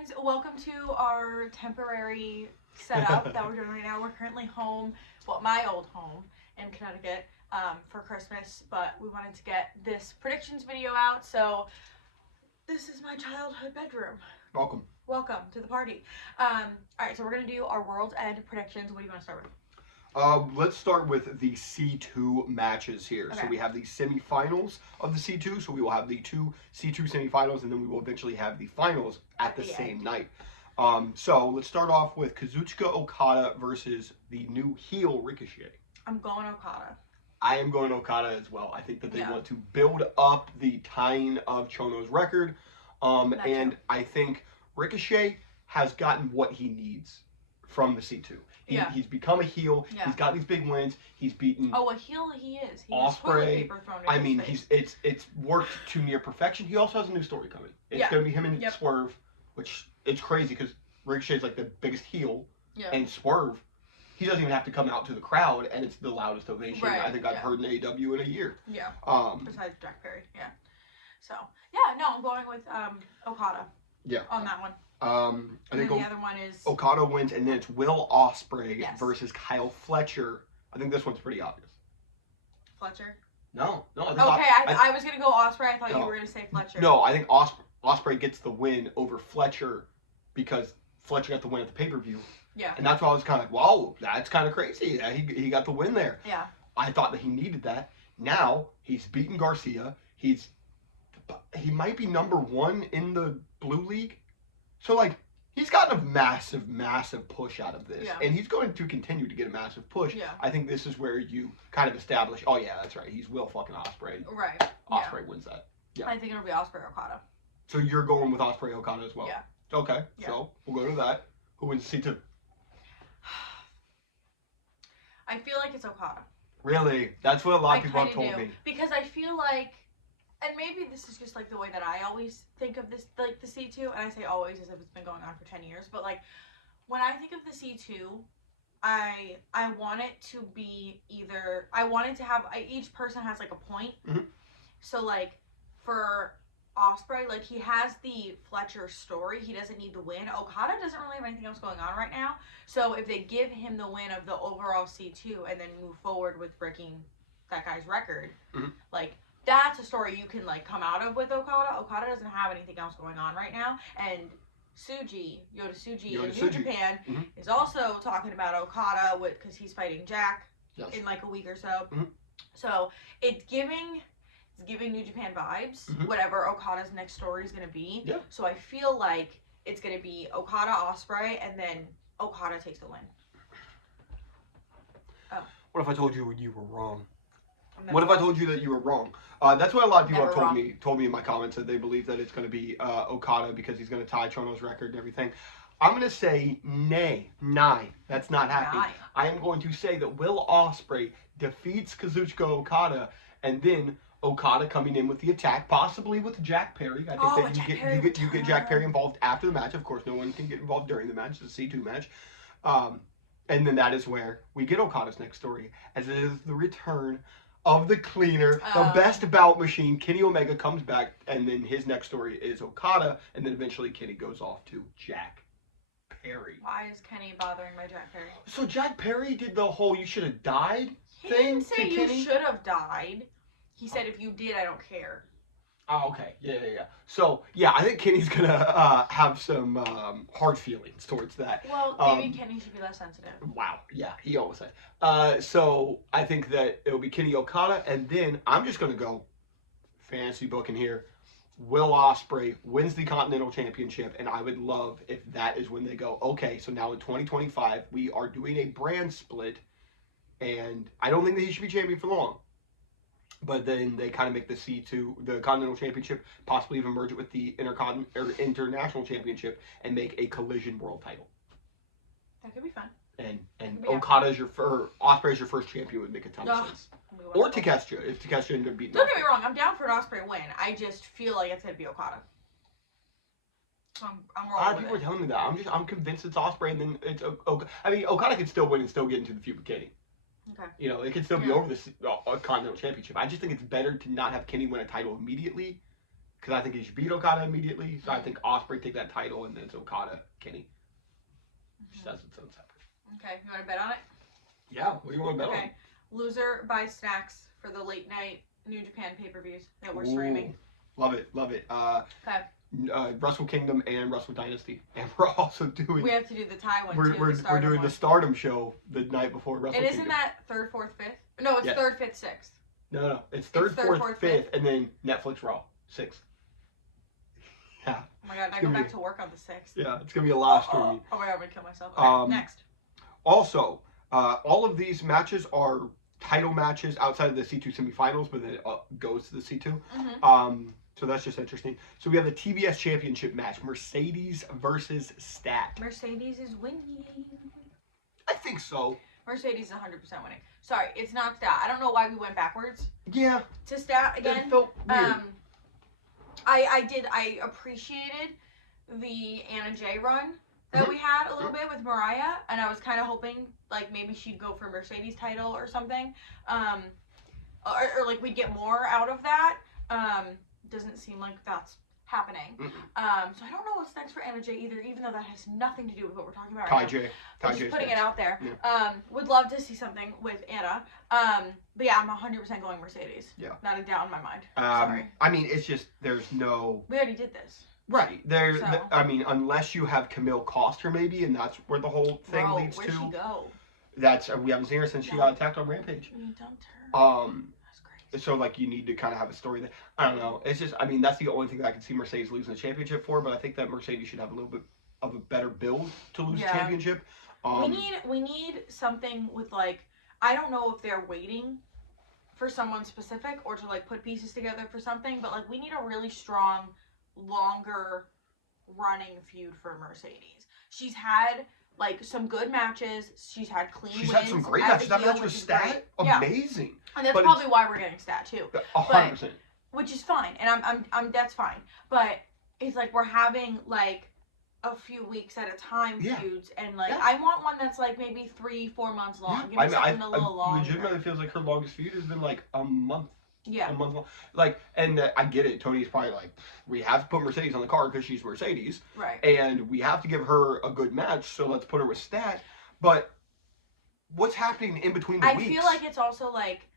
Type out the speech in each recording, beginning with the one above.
friends, welcome to our temporary setup that we're doing right now. We're currently home, well, my old home in Connecticut for Christmas, but we wanted to get this predictions video out, so this is my childhood bedroom. Welcome. Welcome to the party. Alright, so we're going to do our World's End predictions. What do you want to start with? Let's start with the C2 matches here. Okay. So we have the semifinals of the C2. So we will have the two C2 semifinals, and then we will eventually have the finals at the same night. So let's start off with Kazuchika Okada versus the new heel Ricochet. I'm going Okada. I am going Okada as well. I think that they want to build up the tying of Chono's record. And I think Ricochet has gotten what he needs from the C2. He's become a heel. Yeah. He's got these big wins. He's beaten. Oh, a heel he is. He Ospreay. I mean, it's worked to near perfection. He also has a new story coming. It's going to be him and Swerve, which it's crazy because Ricochet's like the biggest heel, and Swerve, he doesn't even have to come out to the crowd, and it's the loudest ovation I think I've heard in AEW in a year. Yeah. Besides Jack Perry. Yeah. So no, I'm going with Okada. Yeah. On that one. I think the other one is Okada wins, and then it's Will Ospreay versus Kyle Fletcher. I think this one's pretty obvious. Fletcher? No. I was gonna go Ospreay. I thought you were gonna say Fletcher. No, I think Ospreay gets the win over Fletcher because Fletcher got the win at the pay-per-view. Yeah. And that's why I was kind of like, wow, that's kind of crazy. Yeah, he got the win there. Yeah. I thought that he needed that. Now he's beaten Garcia. He might be #1 in the Blue League. So, like, he's gotten a massive, massive push out of this. Yeah. And he's going to continue to get a massive push. Yeah. I think this is where you kind of establish, oh, yeah, that's right. He's Will fucking Ospreay. Right. Ospreay wins that. Yeah. I think it'll be Ospreay Okada. So you're going with Ospreay Okada as well? Yeah. Okay. Yeah. So we'll go to that. Who wins C2? I feel like it's Okada. Really? That's what a lot of people have told me. Because I feel like, and maybe this is just like the way that I always think of this, like the C2, and I say always as if it's been going on for 10 years, but like when I think of the C2, I want it to be either, I want it to have, each person has like a point. Mm-hmm. So like for Ospreay, like he has the Fletcher story, he doesn't need the win. Okada doesn't really have anything else going on right now. So if they give him the win of the overall C2 and then move forward with breaking that guy's record, like that's a story you can like come out of with Okada. Okada doesn't have anything else going on right now, and Yota Tsuji in New Japan is also talking about Okada because he's fighting Jack in like a week or so. So it's giving New Japan vibes. Whatever Okada's next story is gonna be. Yeah. So I feel like it's gonna be Okada Ospreay, and then Okada takes the win. Oh. What if I told you you were wrong? What if I told you that you were wrong? That's what a lot of people have told me in my comments, that they believe that it's going to be Okada because he's going to tie Chono's record and everything. I'm going to say nay. That's not happening. I am going to say that Will Ospreay defeats Kazuchika Okada, and then Okada coming in with the attack, possibly with Jack Perry. I think that you get Jack Perry involved after the match. Of course, no one can get involved during the match. It's a C2 match. And then that is where we get Okada's next story, as it is the return of the cleaner, the best bout machine. Kenny Omega comes back, and then his next story is Okada, and then eventually Kenny goes off to Jack Perry. Why is Kenny bothering by Jack Perry? So Jack Perry did the whole "you should have died" thing. He didn't say you should have died. He said if you did, I don't care. Oh, okay. Yeah. So, yeah, I think Kenny's going to have some hard feelings towards that. Well, maybe Kenny should be less sensitive. Wow. Yeah, he always said. So, I think that it'll be Kenny Okada, and then I'm just going to go fancy booking here. Will Ospreay wins the Continental Championship, and I would love if that is when they go, okay, so now in 2025, we are doing a brand split, and I don't think that he should be champion for long. But then they kind of make the C2, the Continental Championship, possibly even merge it with the International Championship and make a Collision World title. That could be fun. And Okada's Ospreay's your first champion would make a ton of sense. Or Takeshita, if Takeshita ended up beating. Don't get me wrong, I'm down for an Ospreay win. I just feel like it's gonna be Okada. So I'm rolling with people are telling me that. I'm convinced it's Ospreay, and then it's Okada. I mean, Okada could still win and still get into the feud with Kenny. Okay. You know, it can still be over the Continental Championship. I just think it's better to not have Kenny win a title immediately because I think he should beat Okada immediately. So I think Ospreay take that title, and then it's Okada, Kenny. Just as its own separate. Okay, you want to bet on it? Yeah, what do you want to bet on? Loser buys snacks for the late night New Japan pay-per-views that we're streaming. Love it, love it. Okay. Wrestle Kingdom and Wrestle Dynasty, and we're also doing. We have to do the Thai one too. We're doing the Stardom show the night before Wrestle Kingdom. And isn't that 3rd, 4th, 5th? No, it's 3rd, 5th, 6th. No, it's 3rd, 4th, 5th, and then Netflix Raw 6th. Yeah. Oh my god, I go back to work on the 6th. Yeah, it's gonna be a lot of streaming. Oh my god, I'm gonna kill myself. Okay, next. Also, all of these matches are title matches outside of the C2 semifinals, but then it goes to the C2. So that's just interesting. So we have the TBS Championship match, Mercedes versus Stat. Mercedes is winning. I think so. Mercedes is 100% winning. Sorry, it's not Stat. I don't know why we went backwards. Yeah. To Stat again. It felt weird. I appreciated the Anna Jay run that we had a little bit with Mariah, and I was kind of hoping like maybe she'd go for Mercedes title or something, or like we'd get more out of that. Doesn't seem like that's happening. So I don't know what's next for Anna Jay either, even though that has nothing to do with what we're talking about right now. I'm just putting it out there. Yeah. Would love to see something with Anna. But yeah, I'm 100% going Mercedes. Yeah. Not a doubt in my mind. Sorry. I mean, it's just, there's no... We already did this. Right. I mean, unless you have Camille cost her maybe, and that's where the whole thing leads to. Where'd she go? We haven't seen her since she got attacked on Rampage. You dumped her. So, like, you need to kind of have a story there. I don't know. It's just, I mean, that's the only thing that I can see Mercedes losing the championship for, but I think that Mercedes should have a little bit of a better build to lose the championship. We need something with, like, I don't know if they're waiting for someone specific or to, like, put pieces together for something, but, like, we need a really strong, longer running feud for Mercedes. She's had... like, some good matches. She's had clean wins. She's had some great matches. That match was Stat. Amazing. And that's probably why we're getting Stat, too. 100%. Which is fine. And I'm that's fine. But it's like we're having, like, a few weeks at a time feuds. And, like, I want one that's, like, maybe 3-4 months long. Give me something a little longer. Legitimately feels like her longest feud has been, like, a month. Yeah. A month long. Like, and I get it. Tony's probably like, we have to put Mercedes on the card because she's Mercedes. Right. And we have to give her a good match, so let's put her with Stat. But what's happening in between the weeks? I feel like it's also like,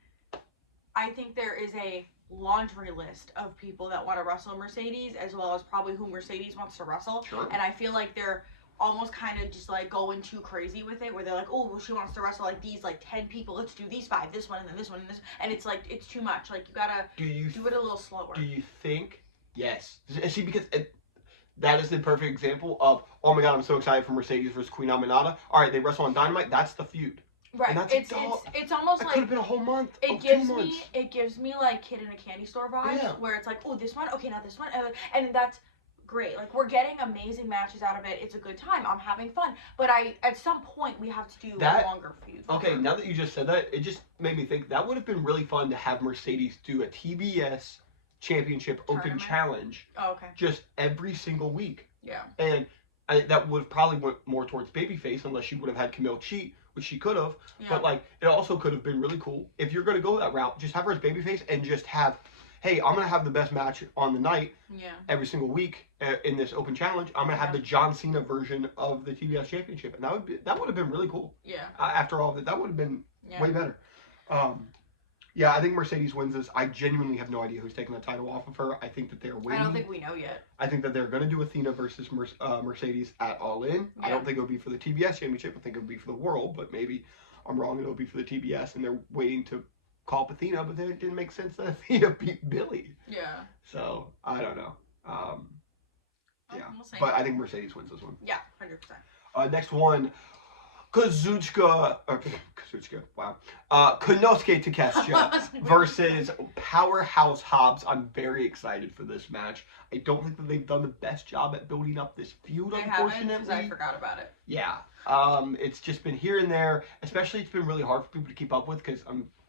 I think there is a laundry list of people that want to wrestle Mercedes, as well as probably who Mercedes wants to wrestle. Sure. And I feel like they're almost kind of just like going too crazy with it, where they're like, oh, well, she wants to wrestle like these like 10 people, let's do these 5, this one, and then this one, and this, and it's like, it's too much. Like, you gotta do it a little slower. Do you think? Yes. See, because that is the perfect example of, oh my god, I'm so excited for Mercedes versus Queen Aminata. All right, they wrestle on Dynamite. That's the feud. Right. And that's it's almost like could have been a whole month. It gives me like Kid in a Candy Store vibes, where it's like, oh, this one, okay, now this one, and that's great. Like, we're getting amazing matches out of it. It's a good time. I'm having fun. But at some point we have to do a longer feud. Okay, now that you just said that, it just made me think that would have been really fun to have Mercedes do a TBS Championship Open Challenge. Oh, okay. Just every single week. Yeah. And that would have probably went more towards babyface, unless she would have had Camille cheat, which she could have. Yeah. But like, it also could have been really cool if you're going to go that route. Just have her as babyface and just have, hey, I'm going to have the best match on the night every single week in this open challenge. I'm going to have the John Cena version of the TBS Championship. And that would have been really cool. Yeah. After all of that would have been way better. Yeah, I think Mercedes wins this. I genuinely have no idea who's taking the title off of her. I think that they're winning. I don't think we know yet. I think that they're going to do Athena versus Mercedes at All In. Yeah. I don't think it'll be for the TBS Championship. I think it'll be for the World, but maybe I'm wrong. It'll be for the TBS, and they're waiting to call up Athena, but then it didn't make sense that Athena beat Billy. Yeah. So, I don't know. Yeah. We'll see. But I think Mercedes wins this one. Yeah, 100%. Next one. Konosuke Takeshita versus Powerhouse Hobbs. I'm very excited for this match. I don't think that they've done the best job at building up this feud, unfortunately. Because I forgot about it. Yeah. It's just been here and there. Especially, it's been really hard for people to keep up with because,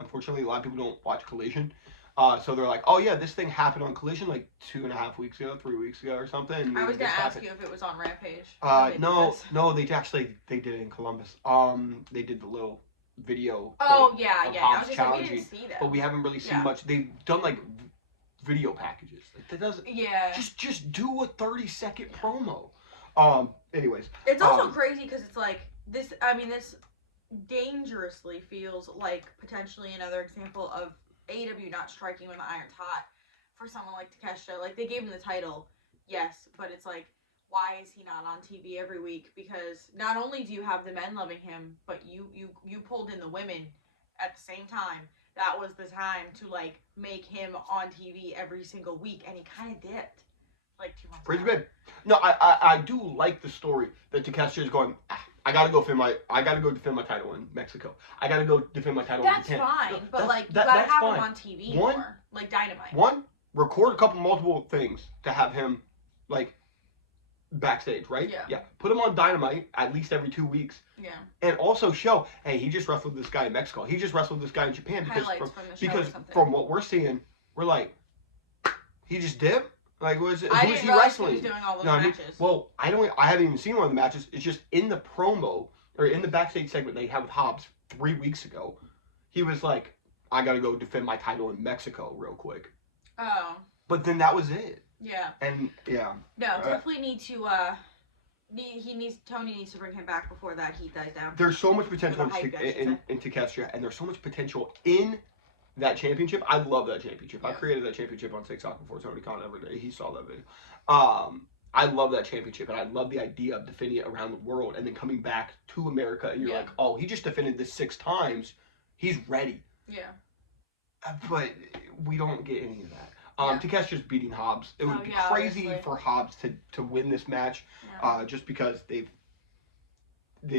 unfortunately, a lot of people don't watch Collision. So they're like, oh yeah, this thing happened on Collision like 2.5 weeks ago, 3 weeks ago or something. I was going to ask you if it was on Rampage. No, they did it in Columbus. They did the little video. Oh, yeah. I was just like, we didn't see that. But we haven't really seen much. They've done like video packages. Like that doesn't. Yeah. Just do a 30-second promo. Anyways. It's also crazy because it's like this. I mean, this dangerously feels like potentially another example of AEW not striking when the iron's hot for someone like Takeshita. Like they gave him the title, yes, but it's like, why is he not on TV every week? Because not only do you have the men loving him, but you pulled in the women at the same time. That was the time to like make him on TV every single week, and he kind of dipped like 2 months. Pretty big. No, I do like the story that Takeshita is going. I gotta go defend my title in Mexico. I gotta go defend my title in Japan. That's fine, no, but like you gotta have him on TV more, like Dynamite. One, record a couple multiple things to have him like backstage, right? Yeah. Put him on Dynamite at least every 2 weeks. Yeah. And also show, hey, he just wrestled this guy in Mexico. He just wrestled this guy in Japan because from what we're seeing, we're like, he just dipped. Like, who is he wrestling? He was doing all those matches. Well, I haven't even seen one of the matches. It's just in the promo or in the backstage segment they had with Hobbs 3 weeks ago. He was like, I gotta go defend my title in Mexico real quick. Oh. But then that was it. Yeah. And yeah. No, definitely need to. Tony needs to bring him back before that heat dies down. There's so much potential in Takeshita, and there's so much potential in that championship. I love that championship. Yeah. I created that championship on TikTok before Tony Khan ever did. He saw that video. I love that championship, and I love the idea of defending it around the world and then coming back to America, and you're like, oh, he just defended this 6 times. He's ready. Yeah. But we don't get any of that. Takeshita's beating Hobbs. It would be crazy for Hobbs to win this match, just because they've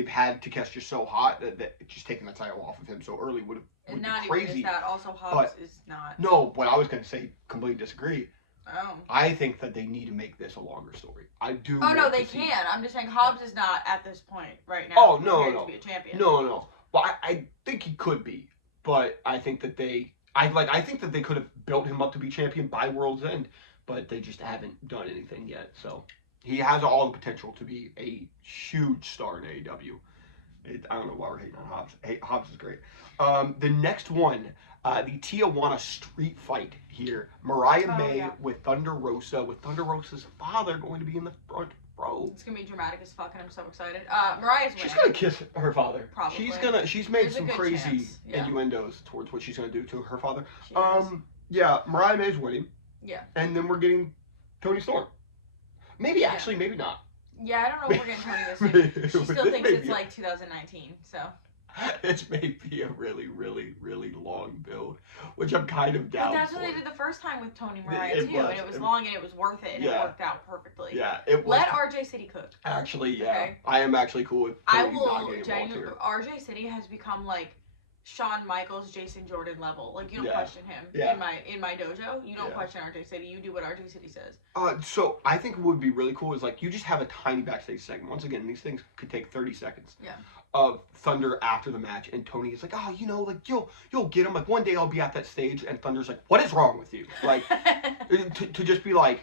had Takeshita so hot that just taking the title off of him so early would be crazy. Even that. Also, Hobbs is not. No, what I was going to say, completely disagree. Oh. I think that they need to make this a longer story. I do. Oh no, they can. I'm just saying Hobbs is not at this point right now. Oh no, to be a champion. No. Well, I think he could be, but I think that I think that they could have built him up to be champion by World's End, but they just haven't done anything yet. So he has all the potential to be a huge star in AEW. I don't know why we're hating on Hobbs. Hobbs is great. The next one, the Tijuana street fight here. Mariah May with Thunder Rosa, with Thunder Rosa's father going to be in the front row. It's gonna be dramatic as fuck, and I'm so excited. Mariah's winning. She's gonna kiss her father. Probably. She's made some crazy innuendos towards what she's gonna do to her father. Yeah, Mariah May's winning. Yeah. And then we're getting Toni Storm. Maybe maybe not. Yeah, I don't know if we're getting Toni this year. She still thinks it's like 2019, so. It's may be a really, really, really long build, which I'm kind of down. But that's for. what they did the first time with Toni Mariah too, and it was long and it was worth it, and it worked out perfectly. Yeah, it was. Let RJ City cook. Actually, yeah, okay. I am actually cool with. I will genuinely. RJ City has become like Shawn Michaels, Jason Jordan level. Like you don't question him in my dojo. You don't question RJ City. You do what RJ City says. So I think what would be really cool is like you just have a tiny backstage segment. Once again, these things could take 30 seconds. Yeah. Of Thunder after the match, and Tony is like, oh, you know, like you'll get him. Like one day I'll be at that stage, and Thunder's like, what is wrong with you? Like to just be like,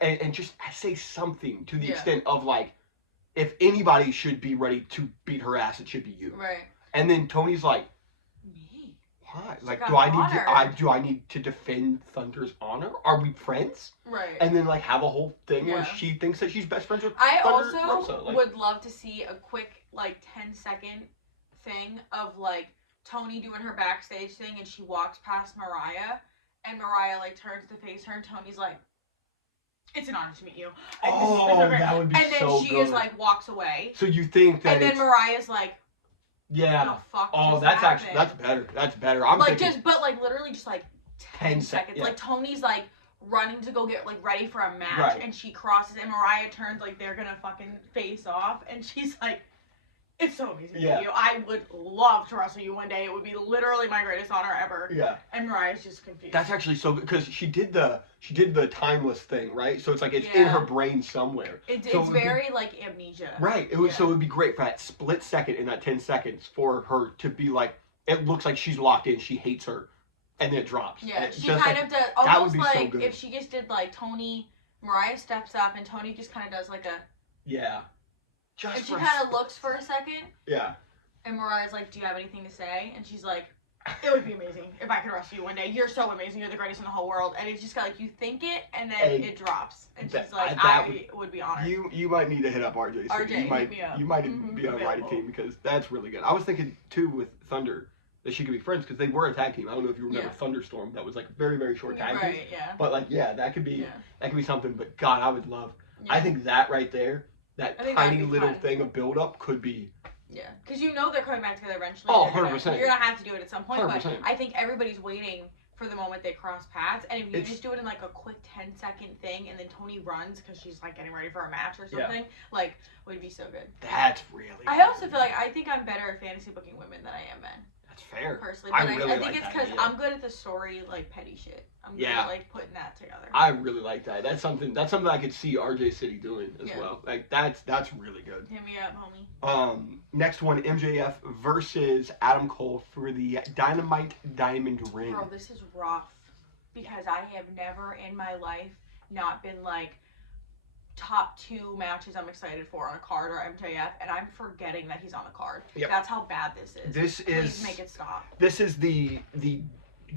and just say something to the extent of like, if anybody should be ready to beat her ass, it should be you. Right. And then Tony's like, me? Why? Like, do I need to defend Thunder's honor? Are we friends? Right. And then like have a whole thing where she thinks that she's best friends with Thunder Rosa. Like, would love to see a quick like 10-second thing of like Tony doing her backstage thing, and she walks past Mariah, and Mariah like turns to face her, and Tony's like, it's an honor to meet you. And that would be so good. And then she just like walks away. So you think that? And then Mariah's like, yeah. The fuck that's actually better. That's better. I'm like thinking, but like literally just like 10 seconds. Yeah. Like Tony's like running to go get like ready for a match, and she crosses, and Mariah turns like they're gonna fucking face off, and she's like, it's so amazing to meet you. I would love to wrestle you one day. It would be literally my greatest honor ever. Yeah. And Mariah's just confused. That's actually so good because she did the timeless thing, right? So it's like it's in her brain somewhere. It's very like amnesia. Right. It was so it would be great for that split second in that 10 seconds for her to be like, it looks like she's locked in, she hates her, and then it drops. Yeah. She kind of does almost like if she just did like Mariah steps up and Tony just kind of does like a and she kind of looks for a second. Yeah. And Mariah's like, do you have anything to say? And she's like, It would be amazing if I could wrestle you one day. You're so amazing. You're the greatest in the whole world. And it's just got like you think it and then it drops. And she's like, I would be honored. You might need to hit up RJ. So RJ, hit me up. You might be on the right team because that's really good. I was thinking too with Thunder that she could be friends because they were a tag team. I don't know if you remember Thunderstorm. That was like a very, very short tag team. Right, yeah. But like, yeah, that could be something. But God, I would love. Yeah. I think that right there, that tiny little thing of build up could be. Yeah, because you know they're coming back together eventually. Oh, 100%. You're going to have to do it at some point, 100%. but I think everybody's waiting for the moment they cross paths, and if you just do it in like a quick 10-second thing, and then Tony runs because she's like getting ready for a match or something, like, would be so good. That's really I also feel like I think I'm better at fantasy booking women than I am men. That's fair. Personally, but I think it's because I'm good at the story, like petty shit. I'm good at like putting that together. I really like that. That's something I could see RJ City doing as well. Like that's really good. Hit me up, homie. Next one, MJF versus Adam Cole for the Dynamite Diamond Ring. Bro, this is rough because I have never in my life not been like top 2 matches I'm excited for on a card or MJF, and I'm forgetting that he's on the card. Yep. That's how bad this is. Please make it stop. This is the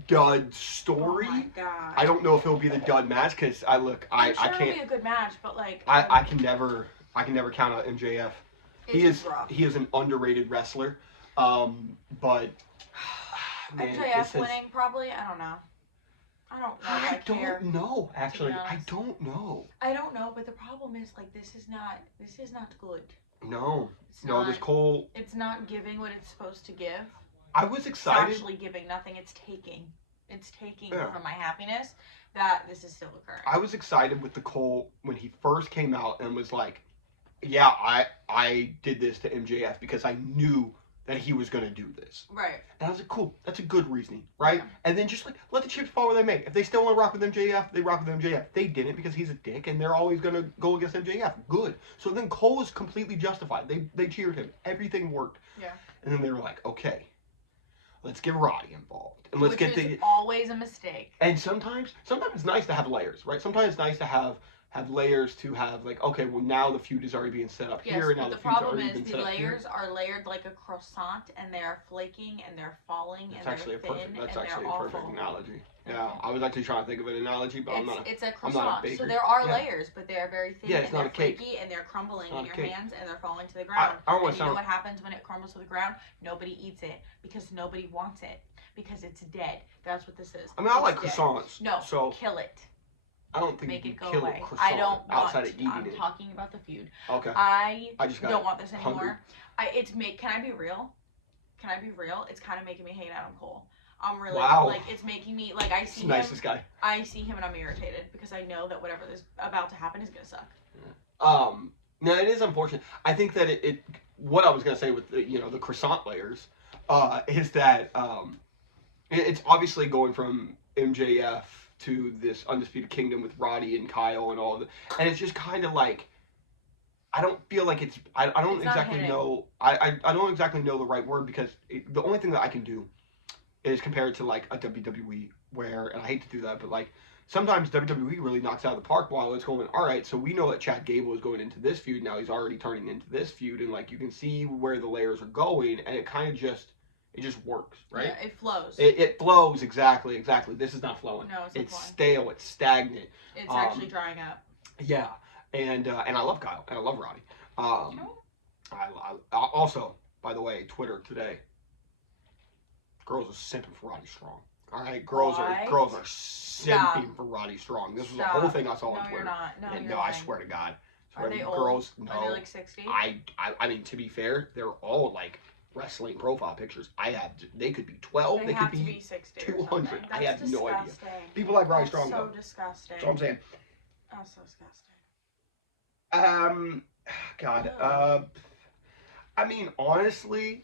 dud story. Oh my God. I don't know if it'll be the dud match because I can't. It'll be a good match, but like I can never count out MJF. He is an underrated wrestler, but man, MJF winning probably. I don't know. I don't know. I don't know. Actually, I don't know. I don't know, but the problem is like this is not good. No, this Cole. It's not giving what it's supposed to give. I was excited. It's actually giving nothing. It's taking. It's taking from my happiness that this is still occurring. I was excited with the Cole when he first came out and was like, yeah, I did this to MJF because I knew that he was going to do this. Right. And I was like, cool, that's a good reasoning, right? Yeah. And then just like, let the chips fall where they may. If they still want to rock with MJF, they rock with MJF. They didn't because he's a dick and they're always going to go against MJF. Good. So then Cole was completely justified. They cheered him. Everything worked. Yeah. And then they were like, okay, let's get Roddy involved. And let's Which is always a mistake. And sometimes it's nice to have layers, right? Sometimes it's nice to have layers to have like, okay, well now the feud is already being set up here, and now the feud's already been set up here. The problem is the layers are layered like a croissant, and they are flaking, and they're falling, and they're thin, That's actually a perfect analogy. Yeah, I was actually trying to think of an analogy, but it's a croissant. So there are layers, but they are very thin, and they're flaky, and they're crumbling in your hands, and they're falling to the ground. And you know what happens when it crumbles to the ground? Nobody eats it because nobody wants it because it's dead. That's what this is. I mean, I like croissants. No, so kill it. I don't think make you it go kill away. a croissant I don't outside want. of eating I'm it. talking about the feud. Okay. I just don't want this anymore. Hungry. Can I be real? Can I be real? It's kind of making me hate Adam Cole. I'm really like it's making me like I see him. Nicest guy. I see him and I'm irritated because I know that whatever is about to happen is gonna suck. No, it is unfortunate. I think that it what I was gonna say with the croissant layers, is that it's obviously going from MJF to this Undisputed Kingdom with Roddy and Kyle and all of it, and it's just kind of like I don't feel like it's I don't exactly know I don't exactly know the right word because the only thing that I can do is compare it to like a WWE where, and I hate to do that, but like sometimes WWE really knocks out of the park while it's going, all right, so we know that Chad Gable is going into this feud, now he's already turning into this feud, and like you can see where the layers are going, and it kind of just works, right? Yeah, it flows. It flows, exactly. This is not flowing. No, it's not stale, it's stagnant. It's actually drying up. Yeah, and I love Kyle, and I love Roddy. I also, by the way, Twitter today, girls are simping for Roddy Strong. All right, girls are simping for Roddy Strong. This was the whole thing I saw on Twitter. You're not. No, you're no, I swear to God. Are they old? Girls, no. Are they like 60? I mean, to be fair, they're all like wrestling profile pictures. They could be 12. They could be 60 200. I have no idea. People like Roddy Strong. So disgusting. That's what I'm saying. That's so disgusting. God. I mean, honestly,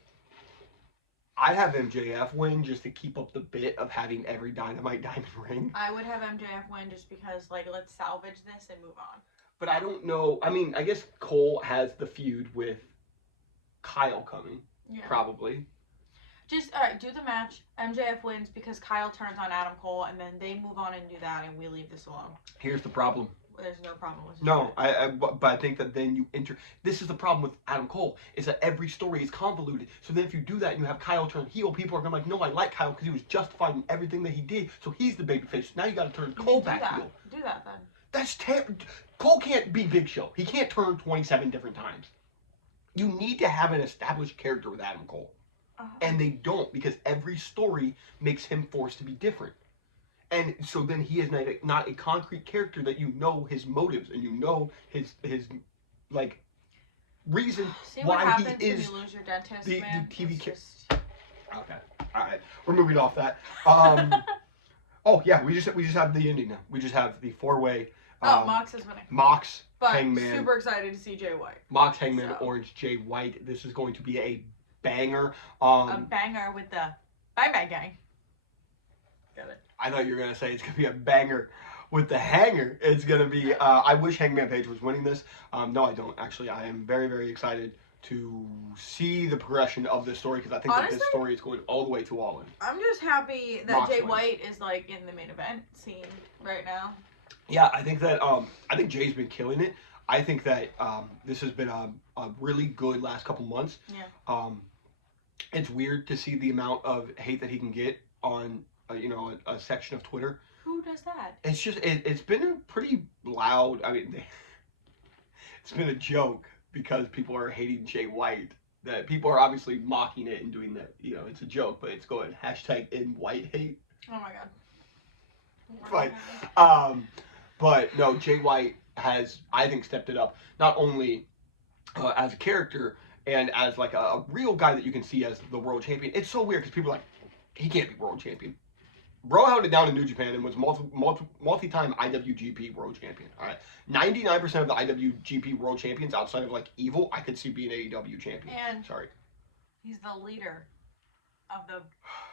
I'd have MJF win just to keep up the bit of having every Dynamite Diamond ring. I would have MJF win just because, like, let's salvage this and move on. But I don't know. I mean, I guess Cole has the feud with Kyle coming. Yeah. Probably. Just, all right, do the match. MJF wins because Kyle turns on Adam Cole, and then they move on and do that, and we leave this alone. Here's the problem. there's no problem with it. No, but I think that then you enter. This is the problem with Adam Cole, is that every story is convoluted. So then if you do that and you have Kyle turn heel, people are gonna be like, no, I like Kyle because he was justified in everything that he did. So he's the babyface. So now you got to turn Cole back heel. Do that then. That's terrible. Cole can't be Big Show. He can't turn 27 different times. You need to have an established character with Adam Cole. And they don't, because every story makes him forced to be different. And so then he is not a concrete character that you know his motives and you know his like reason why he is when you lose your dentist, the TV character. Just... Okay, all right, we're moving off that. Oh yeah, we just have the ending now. We just have the 4-way. Mox is winning. Mox, but Hangman. Super excited to see Jay White. Mox, Hangman, Orange, Jay White. This is going to be a banger. A banger with the Bang Bang Gang. Got it. I thought you were going to say it's going to be a banger with the hanger. It's going to be, I wish Hangman Page was winning this. No, I don't. Actually, I am very, very excited to see the progression of this story because I think that this story is going all the way to All In. I'm just happy that Jay White is like in the main event scene right now. Yeah, I think that, I think Jay's been killing it. I think that this has been a really good last couple months. Yeah. It's weird to see the amount of hate that he can get on, a section of Twitter. Who does that? It's just, it's been a pretty loud, I mean, it's been a joke because people are hating Jay White. That people are obviously mocking it and doing that, it's a joke, but it's going #InWhiteHate. Oh my God. But no, Jay White has, I think, stepped it up, not only as a character and as like a real guy that you can see as the world champion. It's so weird because people are like, he can't be world champion. Bro held it down in New Japan and was multi-time IWGP world champion. All right, 99% of the IWGP world champions outside of like Evil, I could see being AEW champion. And sorry, he's the leader of the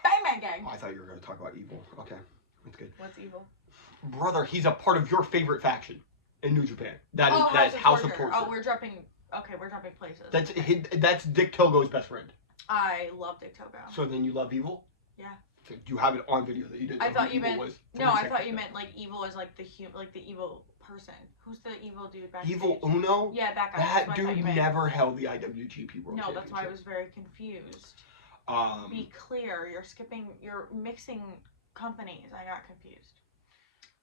Bang Bang Gang. Oh, I thought you were going to talk about Evil. Okay, that's good. What's Evil? Brother, he's a part of your favorite faction in New Japan. That is House of Torture. Oh, we're dropping places. That's Dick Togo's best friend. I love Dick Togo. So then you love Evil? Yeah. So you have it on video that you did. I thought you meant like Evil is like the evil person. Who's the evil dude backstage? Evil Uno? Yeah, that guy. That dude never held the IWGP World Championship. No, that's why I was very confused. Be clear, you're mixing companies. I got confused.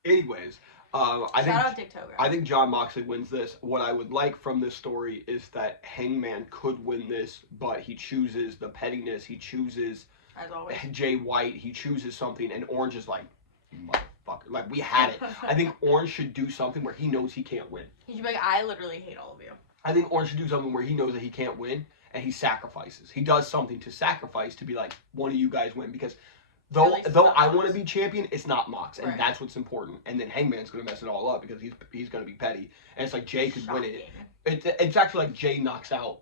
Anyways, I think Jon Moxley wins this. What I would like from this story is that Hangman could win this, but he chooses the pettiness. He chooses, as always, Jay White. He chooses something, and Orange is like, motherfucker. Like, we had it. I think Orange should do something where he knows he can't win. He should be like, I literally hate all of you. I think Orange should do something where he knows that he can't win, and he sacrifices. He does something to sacrifice to be like, one of you guys win, because though I want to be champion, it's not Mox, and that's what's important. And then Hangman's going to mess it all up because he's going to be petty. And it's like Jay could win it. It's actually like Jay knocks out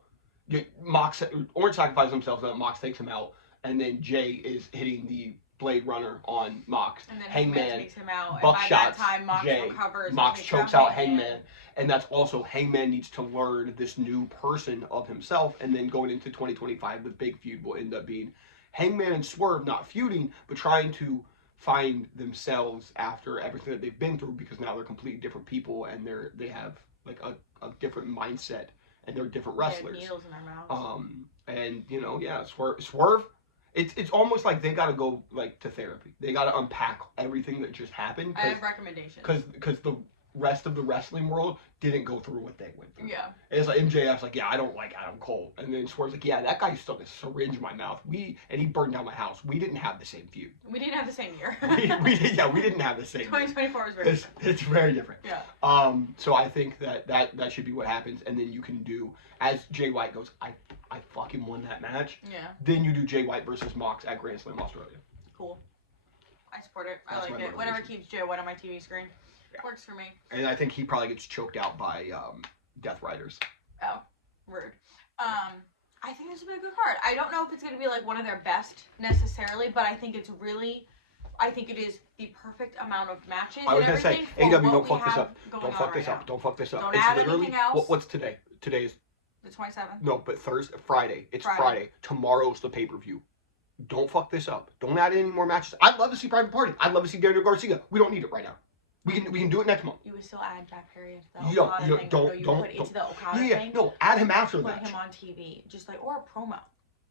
Mox. Orange sacrifices himself, so that Mox takes him out, and then Jay is hitting the Blade Runner on Mox. And then Hangman takes him out. buckshots Jay. Mox chokes out Hangman. And that's also, Hangman needs to learn this new person of himself, and then going into 2025, the big feud will end up being Hangman and Swerve not feuding, but trying to find themselves after everything that they've been through, because now they're completely different people and they have like a different mindset and they're different wrestlers. Needles in their mouths. And Swerve. It's almost like they got to go like to therapy. They got to unpack everything that just happened. I have recommendations. Because the rest of the wrestling world didn't go through what they went through. Yeah. And it's like MJF's like, yeah, I don't like Adam Cole. And then Swerve's like, yeah, that guy stuck a syringe in my mouth. And he burned down my house. We didn't have the same feud. We didn't have the same year. we didn't have the same 2024 is very different. It's very different. Yeah. So I think that should be what happens. And then you can do, as Jay White goes, I fucking won that match. Yeah. Then you do Jay White versus Mox at Grand Slam Australia. Cool. I support it. I like it. Whatever keeps Jay White on my TV screen. Works for me. And I think he probably gets choked out by Death Riders. Oh, rude. I think this would be a good card. I don't know if it's going to be like one of their best necessarily, but I think it is the perfect amount of matches. I was going to say, AEW, don't fuck this up. Don't fuck this up. Don't fuck this up. Don't add anything else. What's today? Today is the 27th. No, but Friday. It's Friday. Tomorrow's the pay-per-view. Don't fuck this up. Don't add any more matches. I'd love to see Private Party. I'd love to see Daniel Garcia. We don't need it right now. We can do it next month. You would still add Jack Perry into the Don't put into the Okada thing. No, add him after the Put match. him on TV, just like, or a promo.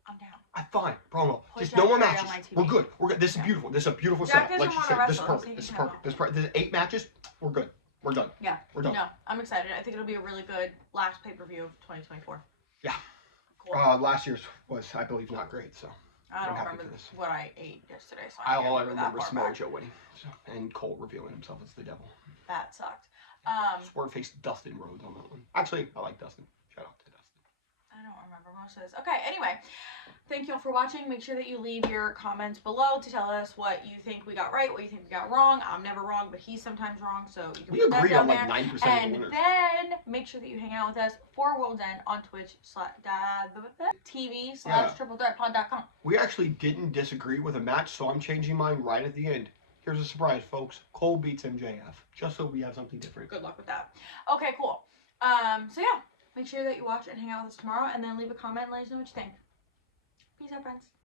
I'm down. Fine, promo. Put Just Jack no more Perry matches. on my TV. We're good. We're good. This is beautiful. This is a beautiful Jack setup. Like doesn't you said, wanna this is wrestle, perfect. so This is he can perfect. This is perfect. There's 8 matches. We're good. We're done. Yeah. We're done. No, I'm excited. I think it'll be a really good last pay-per-view of 2024. Yeah. Cool. Last year's was, I believe, not great. So I don't I'm happy remember for this. what I ate yesterday. So All I remember that is Samoa part. Joe winning, and Cole revealing himself as the devil. That sucked. Swerve faced Dustin Rhodes on that one. Actually, I like Dustin. Shout out to Dustin. I don't remember most of this. Okay, anyway. Thank you all for watching. Make sure that you leave your comments below to tell us what you think we got right, what you think we got wrong. I'm never wrong, but he's sometimes wrong, so you can We put that agree down on like there. 90% of the And winners. then make sure that you hang out with us for World's End on Twitch TV/triple-threatpod.com. We actually didn't disagree with a match, so I'm changing mine right at the end. Here's a surprise, folks. Cole beats MJF, just so we have something different. Good luck with that. Okay, cool. So yeah, make sure that you watch and hang out with us tomorrow, and then leave a comment and let us know what you think. Peace out, friends.